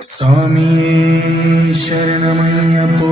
സ്വാമിയേ ശരണമയ്യപ്പോ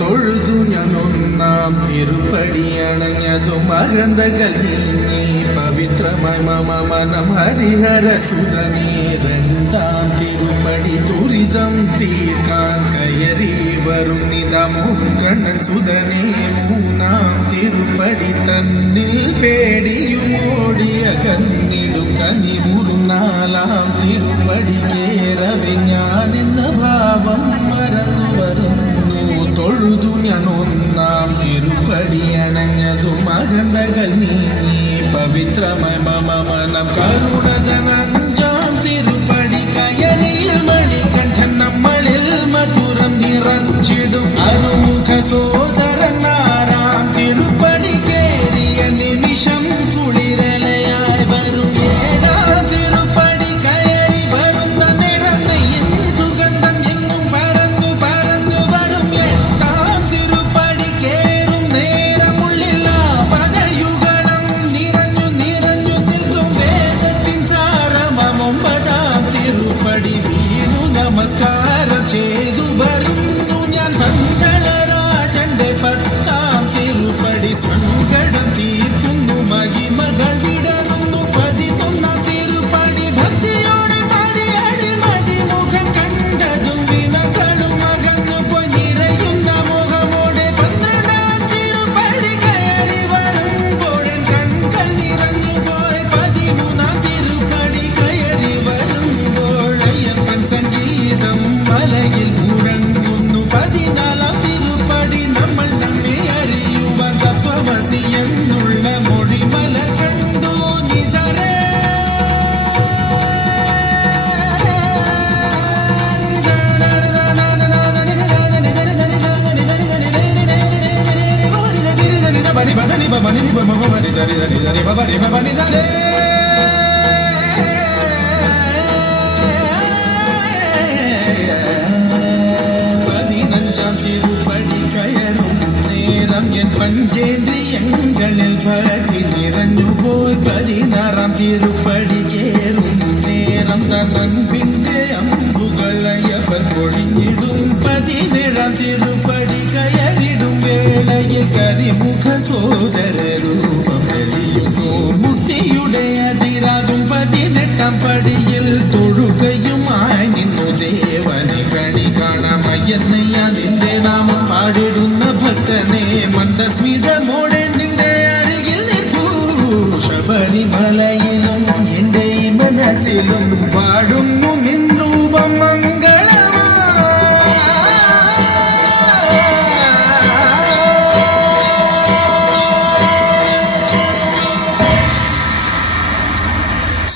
തൊഴുതു ഞാൻ ഒന്നാം തിരുപ്പടി അണഞ്ഞതും അകന്തകൾ നീങ്ങി പവിത്രമായി മമ മനം ഹരിഹര സുതനേ രണ്ടാം തിരുപ്പടി ദുരിതം തീർക്കാൻ കയറി വരും നിതമുക്കണ്ണൻ സുതനേ മൂന്നാം തിരുപ്പടി തന്നിൽ പേടിയും ഓടിയ കന്നിടും കനിവുറും നാലാം തിരുപ്പടി കേറവെ ഞാനെന്ന ഭാവം മറന്നു വരുന്നു തൊഴുതു ഞാൻ ഒന്നാം തിരുപ്പടി അണഞ്ഞതും അകന്തകൾ നീങ്ങി പവിത്രമായ മമ മനം കരുണതൻ അഞ്ചാം തിരുപ്പടി കയറിയിൽ മണികണ്ഠൻ നമ്മളിൽ മധുരം നിറച്ചിടും അരുമുഖ സോദരൻ ആറാം തിരുപ്പടി കേറിയ നിമിഷം കുളിരലയായി വരും ഏഴാം തിരുപ്പടി കയറി വരുന്ന നിറം നെയ്യും സുഗന്ധം എങ്ങും പരന്നു പരന്നു വരും എട്ടാം തിരുപ്പടി കേറും നേരമുള്ളിൽ പദയുഗളം നിറഞ്ഞു നിറഞ്ഞു നിൽക്കും വേദത്തിൻ സാരമം ഒമ്പതാം തിരുപ്പടി വീണു നമസ്കാരം ചെയ്തു വരുന്നു ഞാൻ പന്തളരാജന്റെ പത്താം തിരുപ്പടി സങ്കടം തീർക്കുന്നു മഹിമകൾ വിടരുന്നു പതിനൊന്നാം തിരുപ്പടി ഭക്തിയോടെ പാടി അടിമതി മുഖം കണ്ടതും വിനകളും അകന്നു പോയി നിറയുന്ന മുഖമോടെ പന്ത്രണ്ടാം തിരുപ്പടി കയറി വരുമ്പോഴൻ കൺകൾ നിറഞ്ഞു പോയി പതിമൂന്നാം തിരുപ്പടി കയറി വരുമ്പോൾ അയ്യപ്പൻ സംഗീതം മലയിൽ മുഴങ്ങുന്നു പതിനാലാം തിരുപ്പടി നമ്മൾ നമ്മെ അറിയുവാൻ തത്വമസി എന്നുള്ള മൊഴിമല കണ്ടു നിസരേ ബനി ബനി ബനി ബനി ദരി ദരി ദരി ബനി ബനി ദരി പതിനഞ്ചാം തിരുപ്പടി കയറും നേരം എൻ പഞ്ചേന്ദ്രിയങ്ങളിൽ ഭക്തി നിറഞ്ഞു പോയി പതിനാറാം തിരുപ്പടി കേറും നേരം തന്നൻപിന്റെ അമ്പുകളയ്യപ്പൻ പൊഴിഞ്ഞിടും പതിനേഴാം തിരുപ്പടി കയറിടും വേളയിൽ കരിമുഖ സോദര രൂപം തെളിയുന്നു മുക്തിയുടെ അതിരാകും പതിനെട്ടാം പടിയിൽ തൊഴുകയുമായി നിന്നു ദേവനെ കണി കാണാമയ്യെന്നയ്യ നിന്റെ നാമം പാടിടുന്ന ഭക്തനെ മന്ദസ്മിതമോടെ നിന്റെ അരികിൽ നിൽക്കൂ ശബരിമലയിലും എന്റെ ഈ മനസ്സിലും പാടുന്നു നിൻ രൂപം മംഗളമാ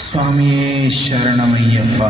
സ്വാമിയേ ശരണമയ്യപ്പ.